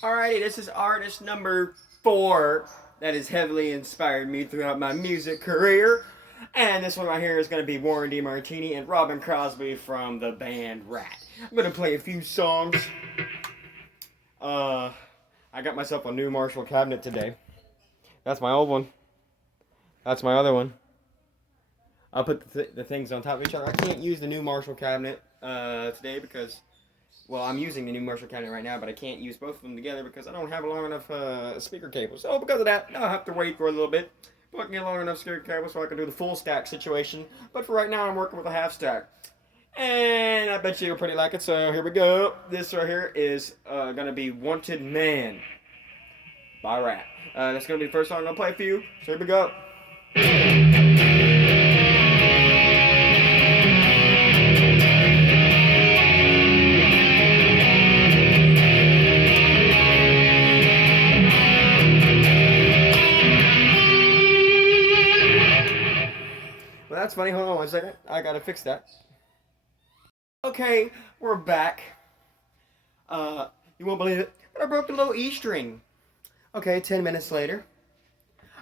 Alrighty, this is artist number 4 that has heavily inspired me throughout my music career. And this one right here is going to be Warren D. Martini and Robin Crosby from the band Ratt. I'm going to play a few songs. I got myself a new Marshall cabinet today. That's my old one. That's my other one. I'll put the things on top of each other. I can't use the new Marshall cabinet today because, well, I'm using the new Marshall cabinet right now, but I can't use both of them together because I don't have a long enough speaker cable. So because of that, I'll have to wait for a little bit. But I can get a long enough speaker cable so I can do the full stack situation. But for right now, I'm working with a half stack. And I bet you'll pretty like it, so here we go. This right here is going to be Wanted Man by Ratt. That's going to be the first song I'm going to play for you. So here we go. Well, that's funny. Hold on 1 second. I got to fix that. Okay, we're back. You won't believe it, but I broke the little E string. Okay, 10 minutes later,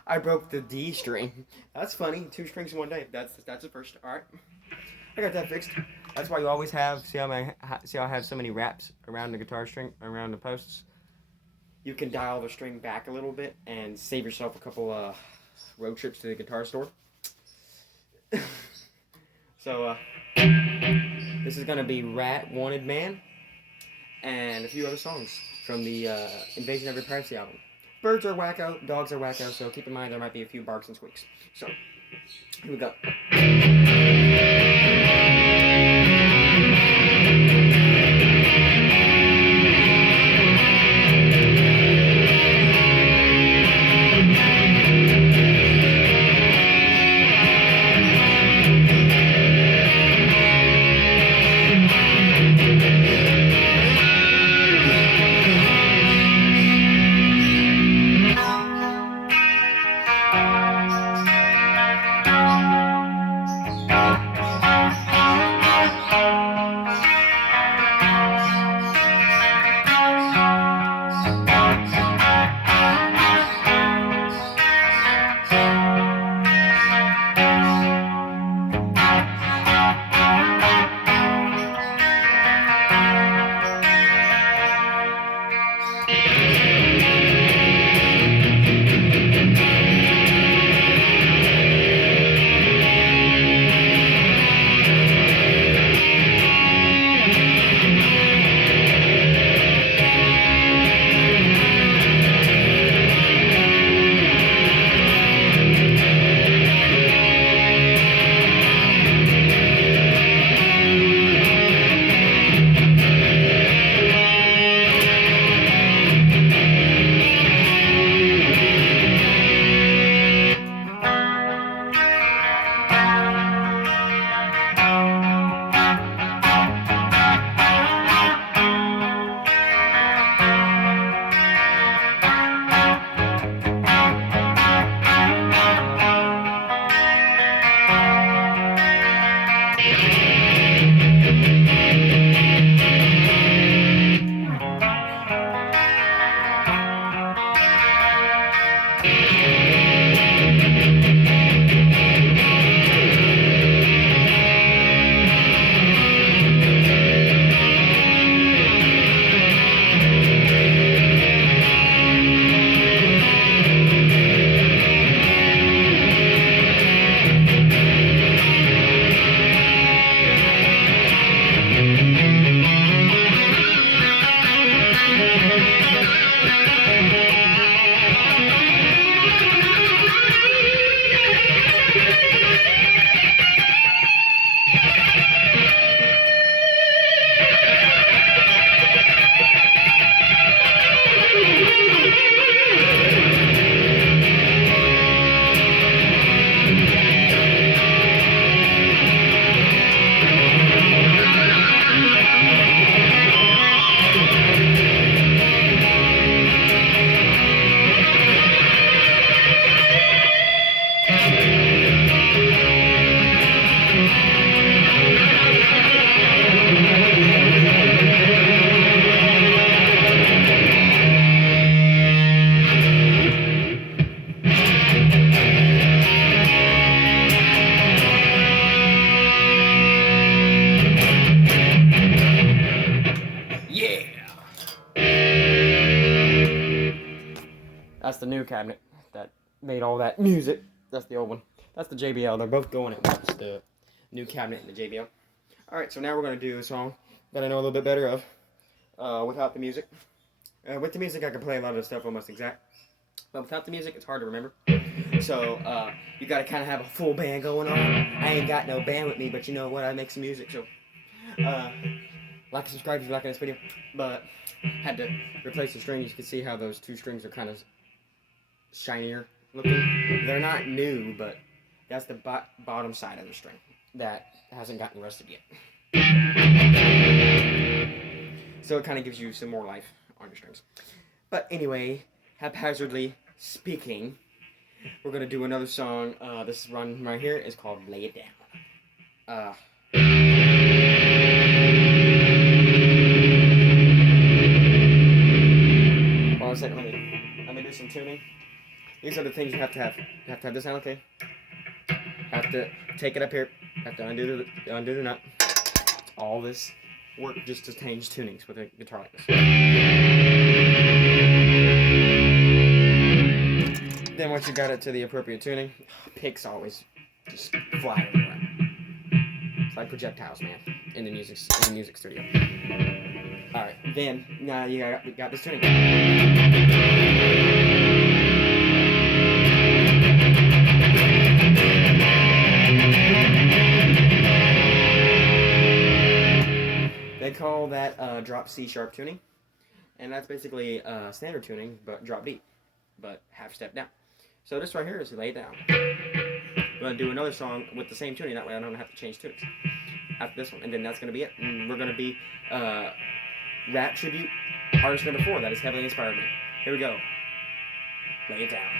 I broke the D string. That's funny. 2 strings in one day. That's the first. All right, I got that fixed. That's why you always have. See how I have so many wraps around the guitar string, around the posts. You can dial the string back a little bit and save yourself a couple road trips to the guitar store. So this is gonna be Ratt, Wanted Man, and a few other songs from the Invasion of Your Privacy album. Birds are wacko, dogs are wacko, so keep in mind there might be a few barks and squeaks. So, here we go. That's the new cabinet that made all that music. That's the old one. That's the JBL. They're both going at once. The new cabinet and the JBL. Alright, so now we're going to do a song that I know a little bit better of without the music. With the music, I can play a lot of the stuff almost exact. But without the music, it's hard to remember. So, you got to kind of have a full band going on. I ain't got no band with me, but you know what? I make some music, so... like and subscribe if you like this video. But, had to replace the strings. You can see how those two strings are kind of shinier looking. They're not new, but that's the bottom side of the string that hasn't gotten rusted yet. So it kind of gives you some more life on your strings. But anyway, haphazardly speaking, we're going to do another song. This one right here is called Lay It Down. Hold on a second, let me do some tuning. These are the things you have to have. You have to have this sound okay. Have to take it up here. Have to undo the nut. All this work just to change tunings with a guitar like this. Then once you got it to the appropriate tuning, picks always just fly everywhere. It's like projectiles, man, in the music studio. All right, then now you got this tuning. They call that drop C sharp tuning, and that's basically standard tuning, but drop D, but half step down. So this right here is Lay It Down. I'm going to do another song with the same tuning, that way I don't have to change tunings after this one, and then that's going to be it. And we're going to be Ratt tribute, artist number 4, that has heavily inspired me. Here we go. Lay It Down.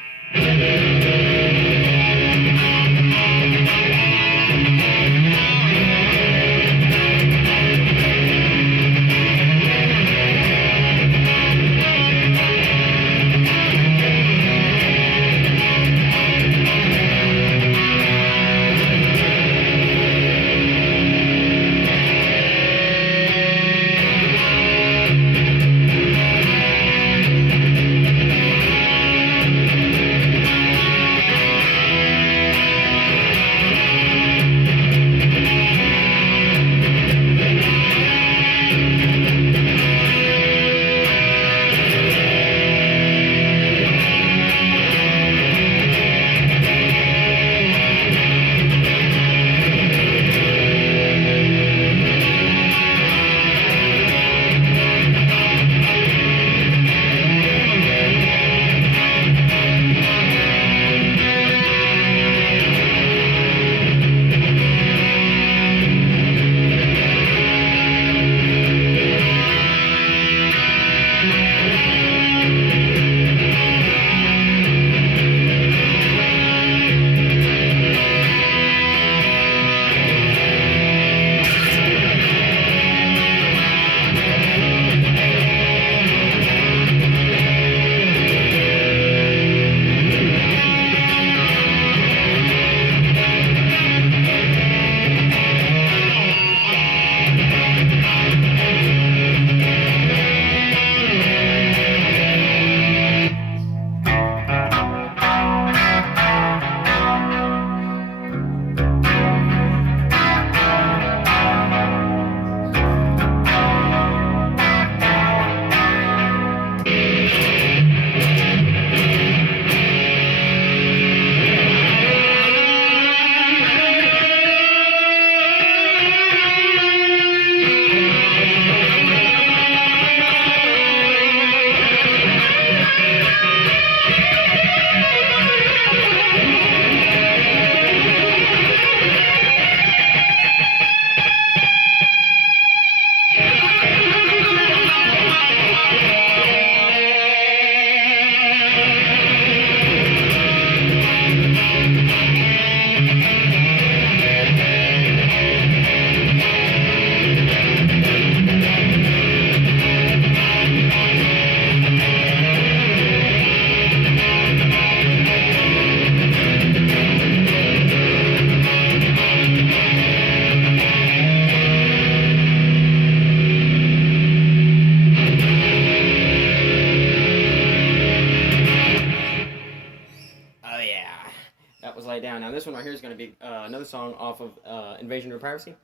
now. Now this one right here is going to be another song off of Invasion of Privacy.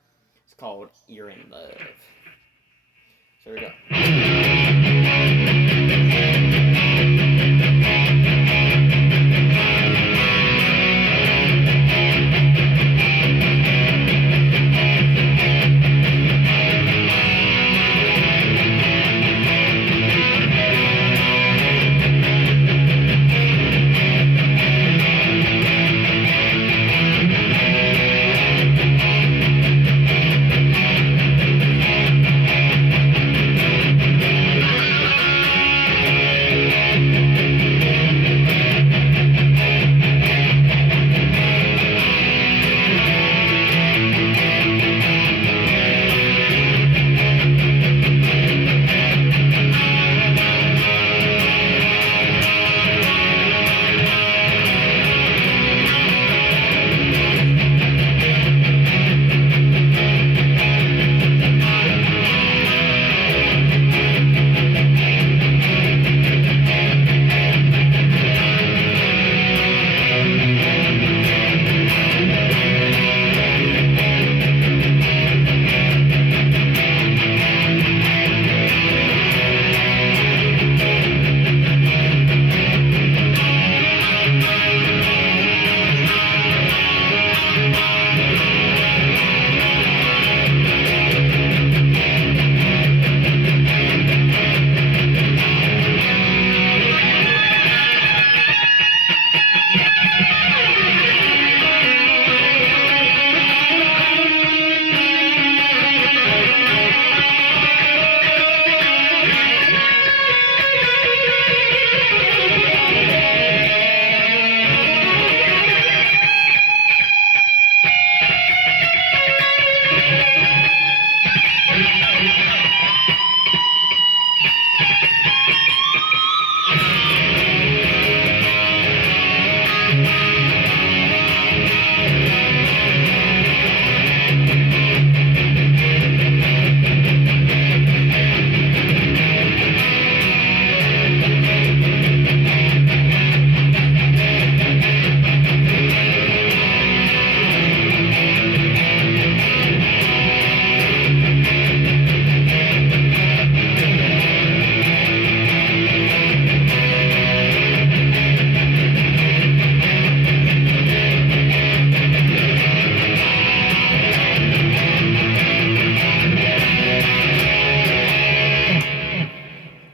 It's called You're in Love. So here we go.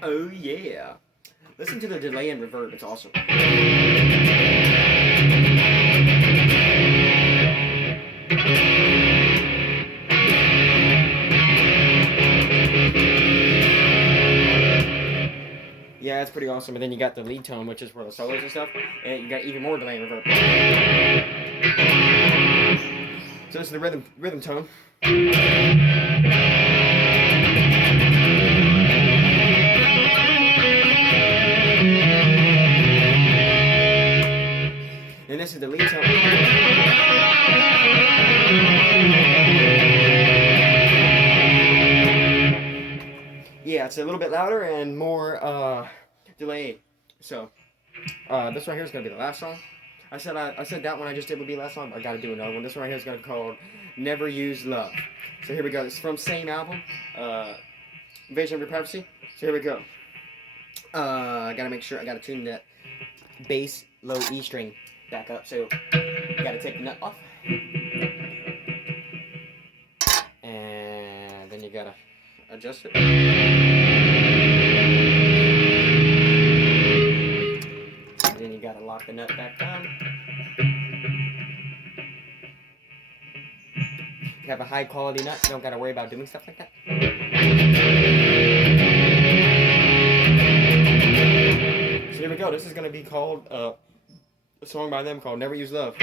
Oh yeah. Listen to the delay and reverb, it's awesome. Yeah, it's pretty awesome. And then you got the lead tone, which is for the solos and stuff, and you got even more delay and reverb. So this is the rhythm tone. And this is the lead tone. Yeah, it's a little bit louder and more delayed. So this right here is gonna be the last song. I said that one I just did would be the last song. I gotta do another one. This one right here is gonna be called "Never Use Love." So here we go. It's from same album, Invasion of Privacy. So here we go. I gotta make sure I gotta tune that bass low E string back up. So you gotta take the nut off, and then you gotta adjust it. And then you gotta lock the nut back down. If you have a high quality nut, you don't gotta worry about doing stuff like that. So here we go. This is gonna be called a song by them called "Never Use Love."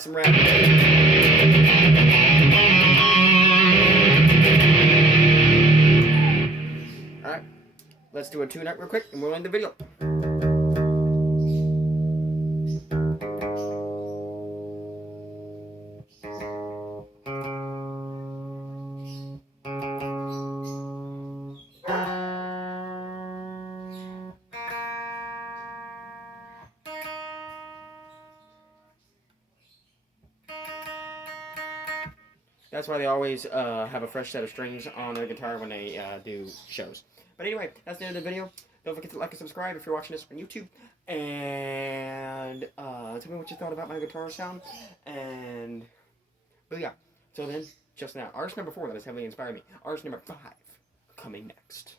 out some Ratt. Alright, let's do a tune-up real quick and we'll end the video. That's why they always have a fresh set of strings on their guitar when they do shows. But anyway, that's the end of the video. Don't forget to like and subscribe if you're watching this on YouTube. And tell me what you thought about my guitar sound. And, but yeah, till then, just now. Artist number 4 that has heavily inspired me. Artist number 5 coming next.